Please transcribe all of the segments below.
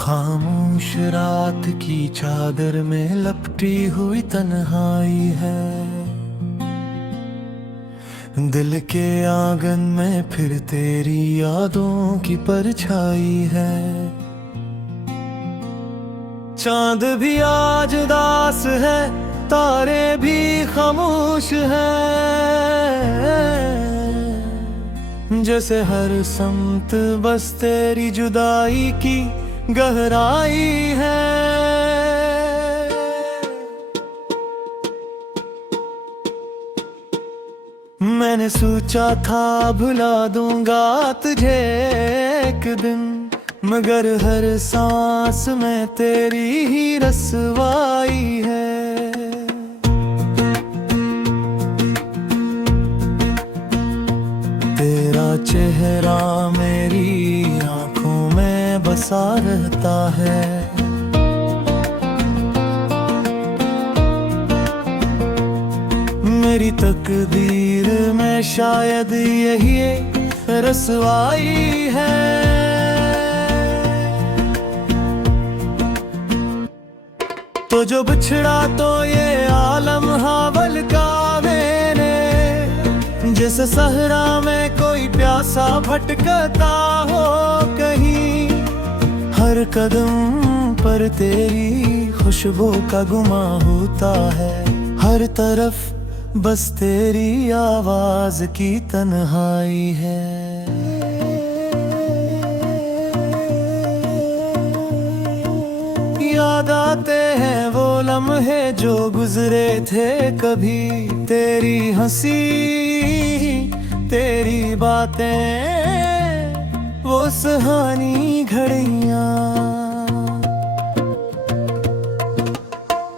खामोश रात की चादर में लपटी हुई तन्हाई है। दिल के आंगन में फिर तेरी यादों की परछाई है। चांद भी आज उदास है, तारे भी खामोश हैं। जैसे हर समत बस तेरी जुदाई की गहराई है। मैंने सोचा था भुला दूंगा तुझे एक दिन, मगर हर सांस में तेरी ही रसवाई है। तेरा चेहरा मेरी आंखों में बसा रहता है। मेरी तकदीर में शायद यही रसवाई है। तो जो बिछड़ा तो ये आलम हावल का मैंने, जैसे सहरा में कोई प्यासा भटकता हो कहीं। हर कदम पर तेरी खुशबू का गुमा होता है। हर तरफ बस तेरी आवाज की तन्हाई है। याद आते हैं वो लम्हे जो गुजरे थे कभी। तेरी हंसी, तेरी बातें, वो सुहानी घड़ियां।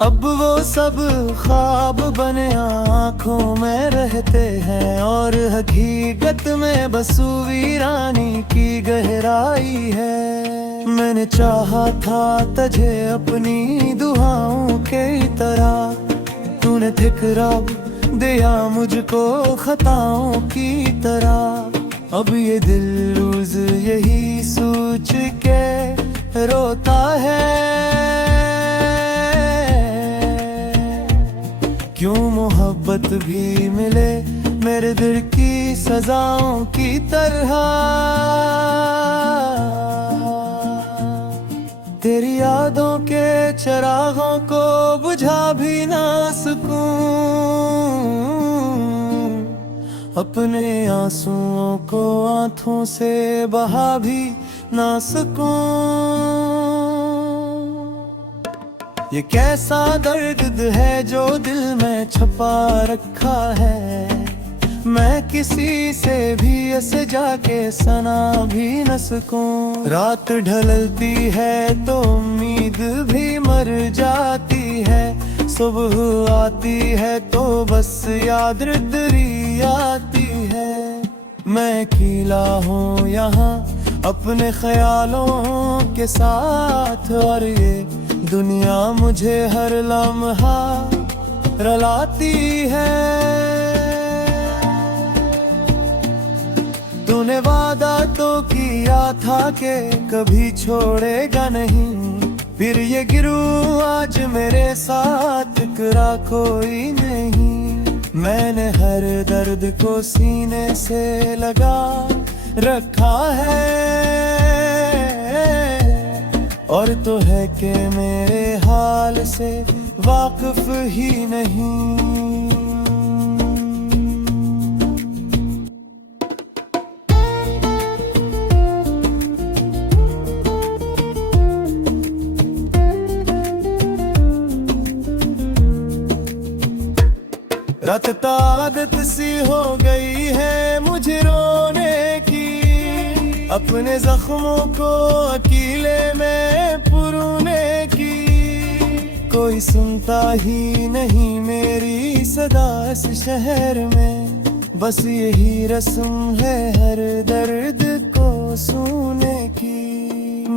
अब वो सब ख्वाब बने आँखों में रहते हैं, और हकीकत में बस वीरानी की गहराई है। मैंने चाहा था तुझे अपनी दुआओं के तरह, तूने ठुकरा दिया मुझको खताओं की तरह। अब ये दिल रोज यही सोच के रोता है, क्यों मोहब्बत भी मिले मेरे दिल की सजाओं की तरह। तेरी यादों के चिरागों को बुझा भी ना सकूं, अपने आंसुओं को आंखों से बहा भी ना सकूं। ये कैसा दर्द है जो दिल में छुपा रखा है। मैं किसी से भी ऐसे जाके सना भी न सकूं। रात ढलती है तो उम्मीद भी मर जाती है। सुबह आती है तो बस याद तेरी आती है। मैं अकेला हूँ यहाँ अपने ख्यालों के साथ, और ये दुनिया मुझे हर लम्हा रुलाती है। तूने वादा तो किया था कि कभी छोड़ेगा नहीं, फिर ये गिरूं आज मेरे साथ टकरा कोई नहीं। मैंने हर दर्द को सीने से लगा रखा है, और तो है कि मेरे हाल से वाकिफ ही नहीं। रात आदत सी हो गई है मुझे रोने की, अपने जख्मों को अकेले में पुरोने की। कोई सुनता ही नहीं मेरी सदा इस शहर में, बस यही रस्म है हर दर्द को सूने की।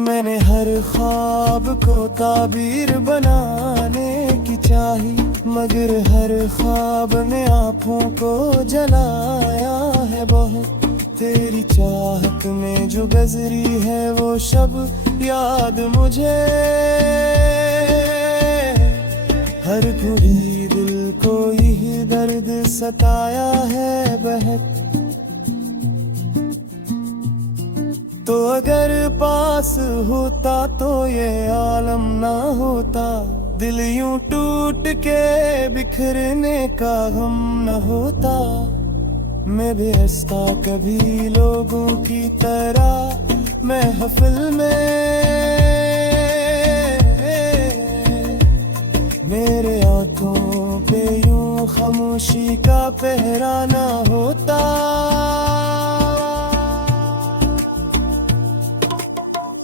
मैंने हर ख्वाब को ताबीर बनाने की चाही, मगर हर ख्वाब में आँखों को जलाया है बहुत। तेरी चाहत में जो गुजरी है वो शब याद मुझे। हर घड़ी दिल को यही दर्द सताया है बहक। तो अगर पास होता तो ये आलम ना होता, दिल यूं टूट के बिखरने का गम न होता। मैं भी हंसता कभी लोगों की तरह महफिल में, मेरे आंखों पे यूं खामोशी का पहरा ना होता।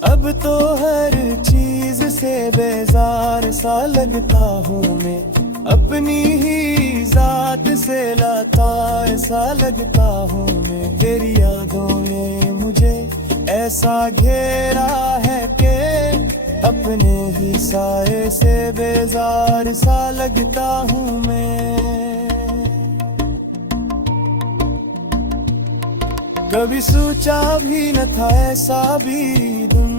अब तो हर चीज से बेजार सा लगता हूँ मैं, अपनी ही जात से लाता ऐसा लगता हूँ मैं। तेरी यादों ने मुझे ऐसा घेरा है कि अपने ही साए से बेजार सा लगता हूँ मैं। कभी सोचा भी न था ऐसा भी दिन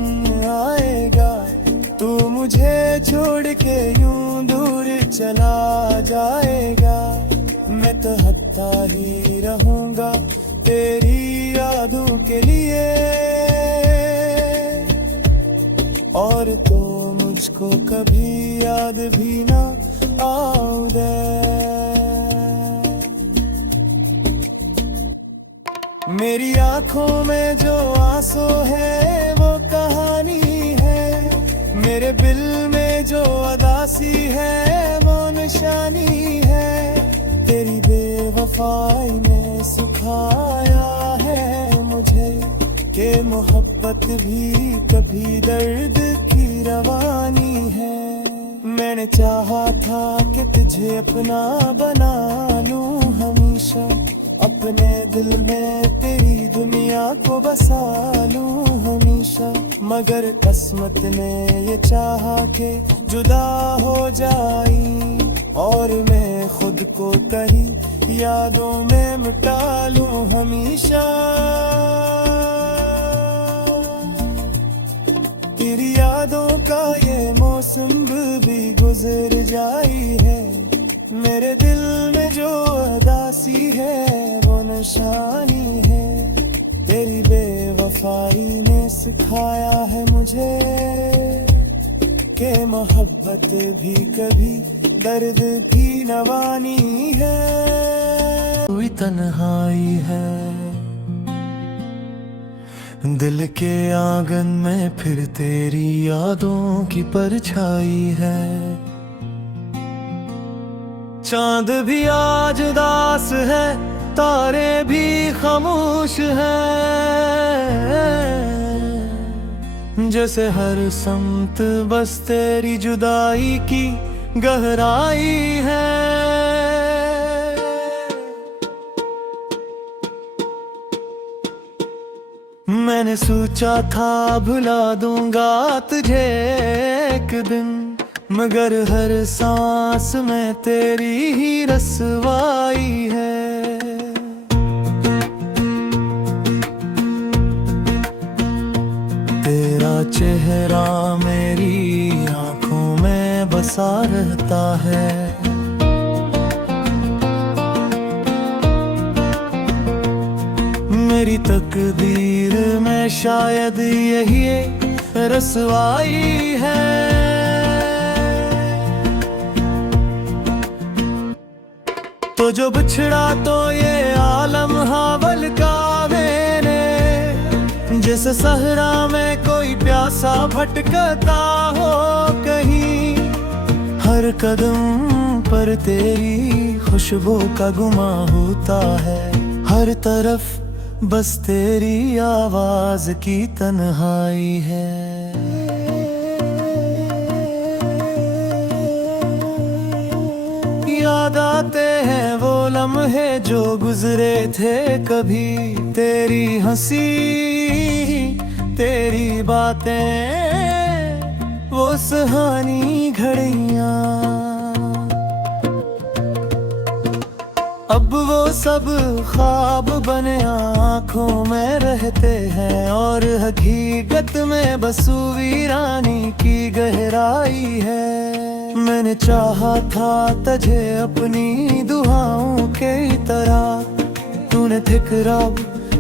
आएगा, तू मुझे छोड़ के यूं दूर चला जाएगा। मैं तो हत्ता ही रहूंगा तेरी यादों के लिए, और तो मुझको कभी याद भी ना आऊ दे। मेरी आंखों में जो आंसू है वो कहानी है, मेरे दिल में जो अदासी है वो निशानी है। तेरी बेवफाई ने सिखाया है मुझे कि मोहब्बत भी कभी दर्द की रवानी है। मैंने चाहा था कि तुझे अपना बना लूं हमेशा, अपने दिल में तेरी दुनिया को बसा लूं हमेशा। मगर किस्मत ने ये चाहा कि जुदा हो जाई, और मैं खुद को कहीं यादों में मिटा लूं हमेशा। तेरी यादों का ये मौसम भी गुजर जाई है, मेरे दिल में जो अदासी है वो निशानी है। तेरी बेवफाई ने सिखाया है मुझे कि मोहब्बत भी कभी दर्द की नवानी है। कोई तन्हाई है दिल के आंगन में, फिर तेरी यादों की परछाई है। चांद भी आज उदास है, तारे भी खामोश हैं, जैसे हर समत बस तेरी जुदाई की गहराई है। मैंने सोचा था भुला दूंगा तुझे एक दिन, मगर हर सांस में तेरी ही रसवाई है। तेरा चेहरा मेरी आंखों में बसा रहता है, मेरी तकदीर में शायद यही रसवाई है। तो जो बिछड़ा तो ये आलम हावल का मैंने, जैसे सहरा में कोई प्यासा भटकता हो कहीं। हर कदम पर तेरी खुशबू का गुमा होता है, हर तरफ बस तेरी आवाज की तन्हाई है। याद आते हैं वो लम्हे जो गुजरे थे कभी, तेरी हंसी तेरी बातें वो सुहानी घड़ियां। अब वो सब ख्वाब बने आँखों में रहते हैं और हकीकत में बस वीरानी की गहराई है। मैंने चाहा था तुझे अपनी दुआओं के तरह, तूने ठुकरा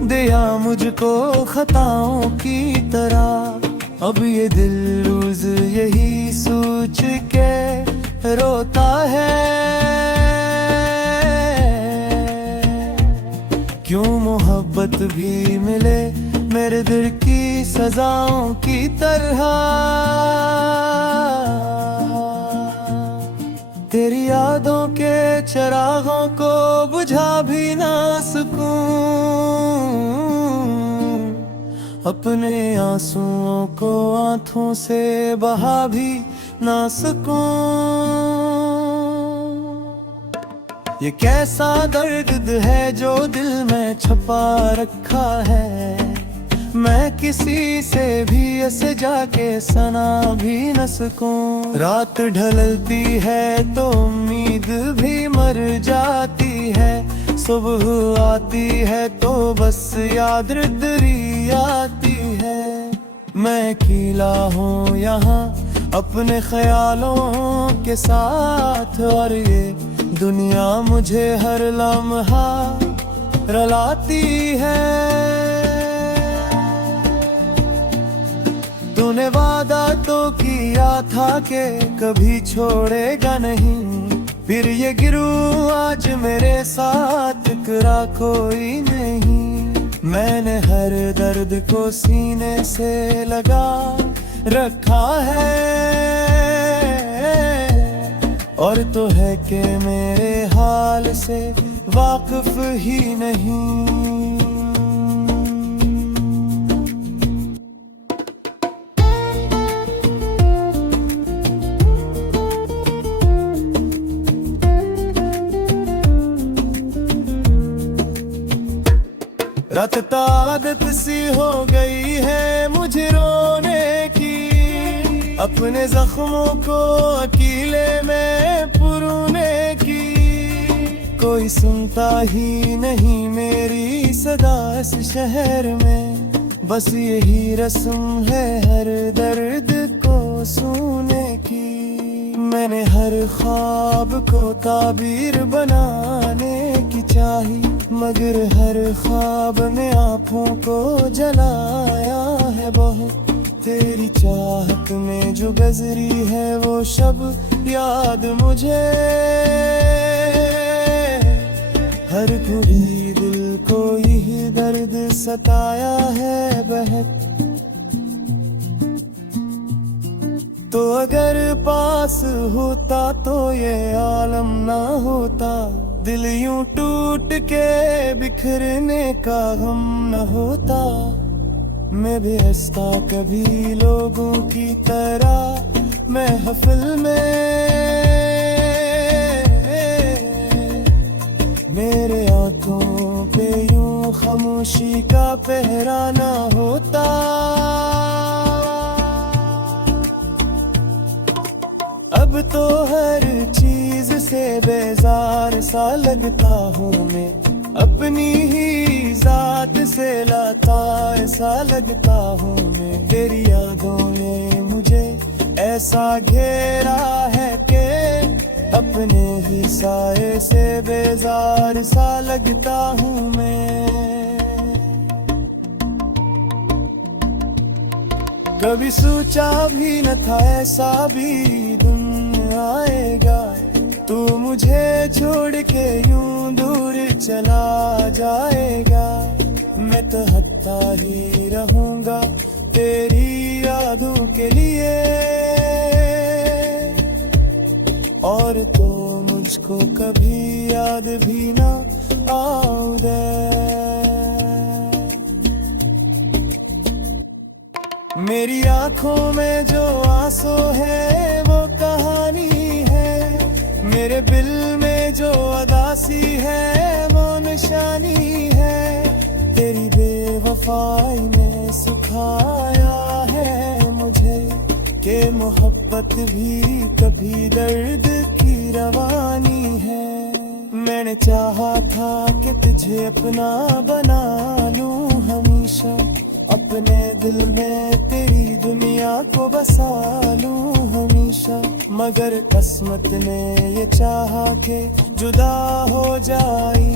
दिया मुझको खताओं की तरह। अब ये दिल रोज यही सोच के रोता है, क्यों मोहब्बत भी मिले मेरे दिल की सजाओं की तरह। तेरी यादों के चिरागों को बुझा भी ना सकूं, अपने आंसुओं को आंखों से बहा भी ना सकूं। ये कैसा दर्द है जो दिल में छुपा रखा है, मैं किसी से भी ऐसे जाके सना भी न सकूं। रात ढलती है तो उम्मीद भी मर जाती है, सुबह आती है तो बस याद दरी आती है। मैं अकेला हूँ यहाँ अपने ख्यालों के साथ, और ये दुनिया मुझे हर लम्हा रुलाती है। तूने वादा तो किया था कि कभी छोड़ेगा नहीं, फिर ये गिरू आज मेरे साथ टकरा कोई नहीं। मैंने हर दर्द को सीने से लगा रखा है, और तो है कि मेरे हाल से वाकिफ ही नहीं। रात आदत सी हो गई है मुझे रोने की, अपने जख्मों को अकेले में पुरोने की। कोई सुनता ही नहीं मेरी सदा इस शहर में, बस यही रस्म है हर दर्द को सुने की। मैंने हर ख्वाब को ताबीर बनाने की चाही, मगर हर ख्वाब ने आँखों को जलाया है बहुत। तेरी चाहत में जो गुजरी है वो शब याद मुझे, हर पूरी दिल को यही दर्द सताया है बहक। तो अगर पास होता तो ये आलम ना होता, दिल यूं टूट के बिखरने का गम न होता। मैं भी हंसता कभी लोगों की तरह महफिल में, मेरे आंखों पे यूं खामोशी का पहरा ना होता। अब तो हर चीज से बेजार सा लगता हूँ मैं, अपनी ही जात से लाता ऐसा लगता हूँ मैं। तेरी यादों ने मुझे ऐसा घेरा है कि अपने ही साए से बेजार सा लगता हूँ मैं। कभी सोचा भी न था ऐसा भी दिन आएगा, तू मुझे छोड़ के यूं दूर चला जाएगा। मैं तो हत्ता ही रहूंगा तेरी यादों के लिए, और तो मुझको कभी याद भी ना आओगे। मेरी आंखों में जो आंसू है वो कहानी है, मेरे दिल में जो उदासी है वो निशानी है। तेरी बेवफाई ने सिखाया है मुझे कि मोहब्बत भी कभी दर्द की रवानी है। मैंने चाहा था कि तुझे अपना बना लूं, बसा लूं हमेशा, मगर किस्मत ने ये चाहा के जुदा हो जाई,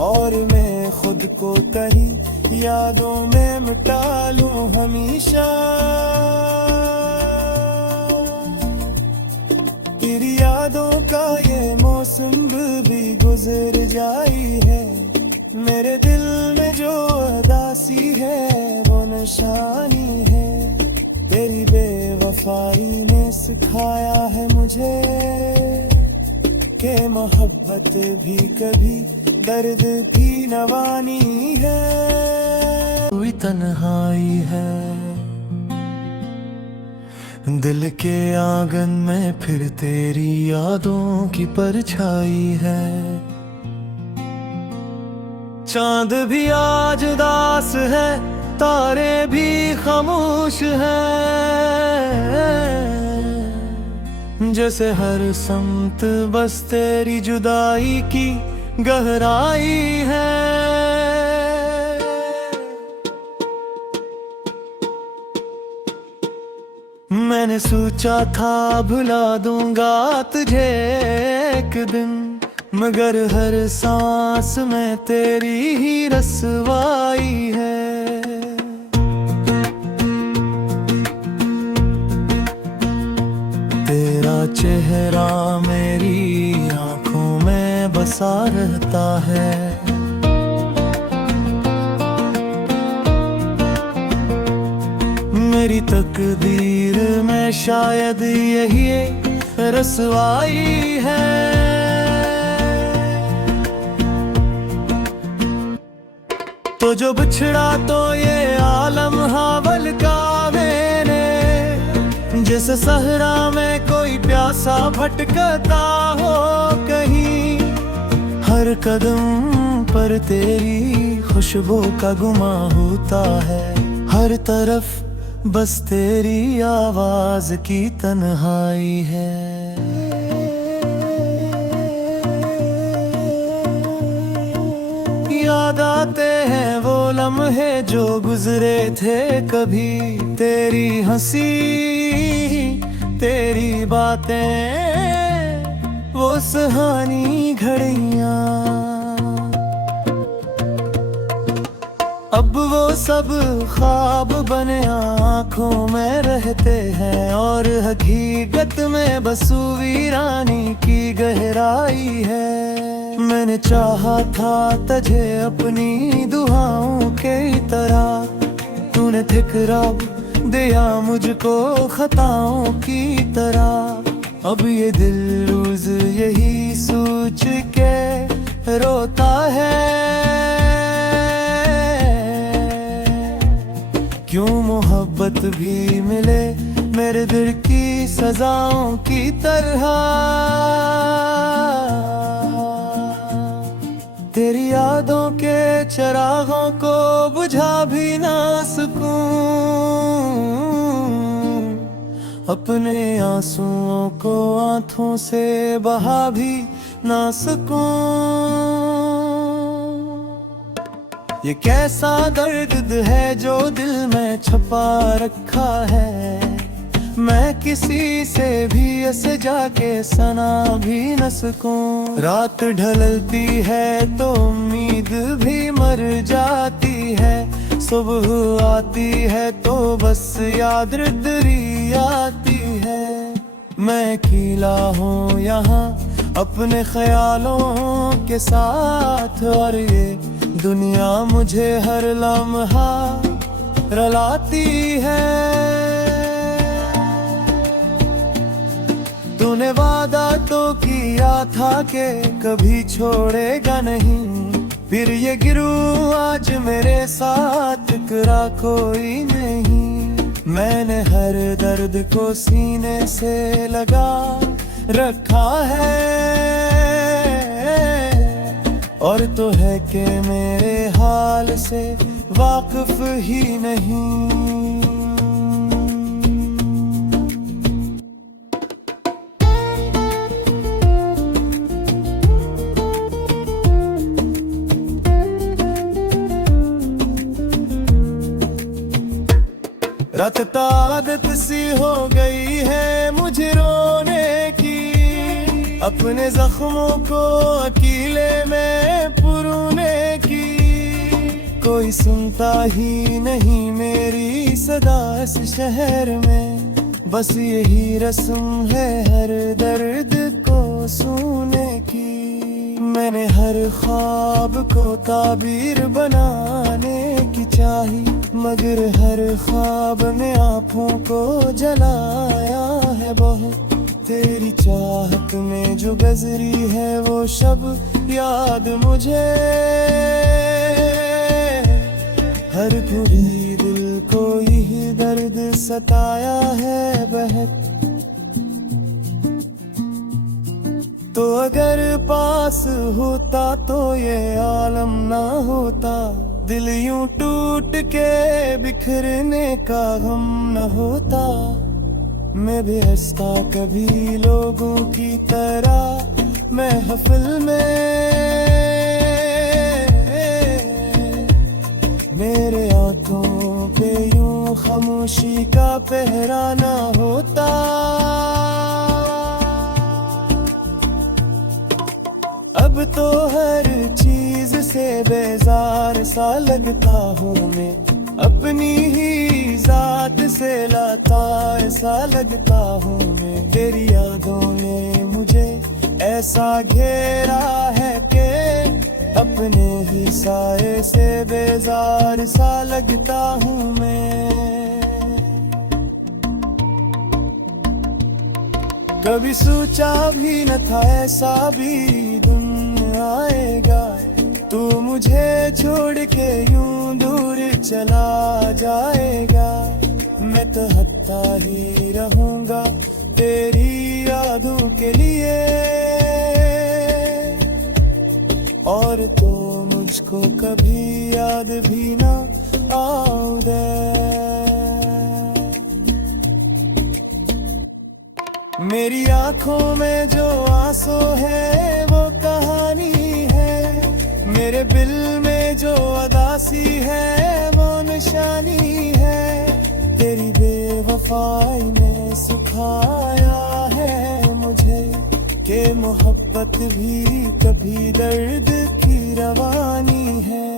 और मैं खुद को कहीं यादों में मिटा लूं हमेशा। तेरी यादों का ये मौसम भी गुजर जाई है, मेरे दिल में जो उदासी है वो निशानी है। तेरी बेवफाई ने सिखाया है मुझे कि मोहब्बत भी कभी दर्द की नवानी है। कोई तन्हाई है दिल के आंगन में, फिर तेरी यादों की परछाई है। चांद भी आज उदास है, तारे भी खामोश हैं, जैसे हर समत बस तेरी जुदाई की गहराई है। मैंने सोचा था भुला दूंगा तुझे एक दिन, मगर हर सांस में तेरी ही रसवाई है। तेरा चेहरा मेरी आंखों में बसा रहता है, मेरी तकदीर में शायद यही रसवाई है। तो जो बिछड़ा तो ये आलम हावल का मैंने, जैसे सहरा में कोई प्यासा भटकता हो कहीं, हर कदम पर तेरी खुशबू का गुमा होता है, हर तरफ बस तेरी आवाज की तन्हाई है। याद आते हैं वो लम्हे जो गुजरे थे कभी, तेरी हंसी तेरी बातें वो सुहानी घड़ियां, अब वो सब ख्वाब बने आँखों में रहते हैं, और हकीकत में बस वीरानी की गहराई है। मैंने चाहा था तुझे अपनी दुआओं के तरह, तूने ठुकरा दिया मुझको खताओं की तरह। अब ये दिल रोज यही सोच के रोता है, क्यों मोहब्बत भी मिले मेरे दिल की सजाओं की तरह। तेरी यादों के चिरागों को बुझा भी ना सकूं, अपने आंसुओं को आंखों से बहा भी ना सकूं। ये कैसा दर्द है जो दिल में छुपा रखा है, मैं किसी से भी ऐसे जाके सना भी न सकूं। रात ढलती है तो उम्मीद भी मर जाती है, सुबह आती है तो बस याद दरी आती है। मैं अकेला हूँ यहाँ अपने ख्यालों के साथ, और ये दुनिया मुझे हर लम्हा रुलाती है। तूने वादा तो किया था कि कभी छोड़ेगा नहीं, फिर ये गिरूं आज मेरे साथ टकरा कोई नहीं। मैंने हर दर्द को सीने से लगा रखा है, और तो है कि मेरे हाल से वाकिफ ही नहीं। सतत आदत सी हो गई है मुझे रोने की, अपने जख्मों को अकेले में पुरोने की। कोई सुनता ही नहीं मेरी सदा इस शहर में, बस यही रस्म है हर दर्द को सुने की। मैंने हर ख्वाब को ताबीर बनाने की चाही, मगर हर ख्वाब में आँखों को जलाया है बहुत। तेरी चाहत में जो गुजरी है वो शब याद मुझे, हर पूरी दिल को यही दर्द सताया है बहक। तो अगर पास होता तो ये आलम ना होता, दिल यूं टूट के बिखरने का गम न होता। मैं भी हंसता कभी लोगों की तरह महफिल में, मेरे आंखों पे यूं खामोशी का पहरा ना होता। अब तो हर चीज से बेजार सा लगता हूँ मैं, अपनी ही जात से लाता ऐसा लगता हूँ मैं। तेरी यादों ने मुझे ऐसा घेरा है कि अपने ही साए से बेजार सा लगता हूँ मैं। कभी सोचा भी न था ऐसा भी दिन आएगा, तू मुझे छोड़ के यूं दूर चला जाएगा। मैं तो हत्ता ही रहूंगा तेरी यादों के लिए, और तो मुझको कभी याद भी ना आओ दे। मेरी आंखों में जो आंसू है वो कहानी है, मेरे दिल में जो अदासी है वो निशानी है। तेरी बेवफाई ने सिखाया है मुझे कि मोहब्बत भी कभी दर्द की रवानी है।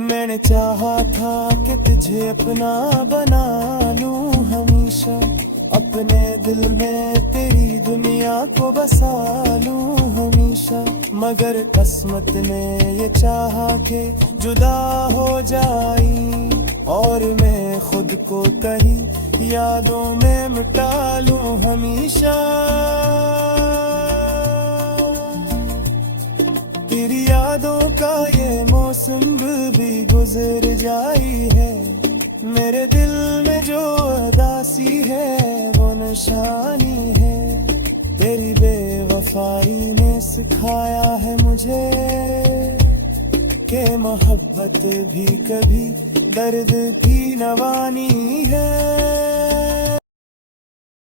मैंने चाहा था कि तुझे अपना बना लूं हमेशा, अपने दिल में तेरी दुनिया को बसा लूं हमेशा। मगर किस्मत ने ये चाहा कि जुदा हो जाई, और मैं खुद को कहीं यादों में मिटा लूं हमेशा। तेरी यादों का ये मौसम भी गुजर जाई है, मेरे दिल में जो उदासी है वो निशानी है। तेरी बेवफाई ने सिखाया है मुझे कि मोहब्बत भी कभी दर्द की नवानी है।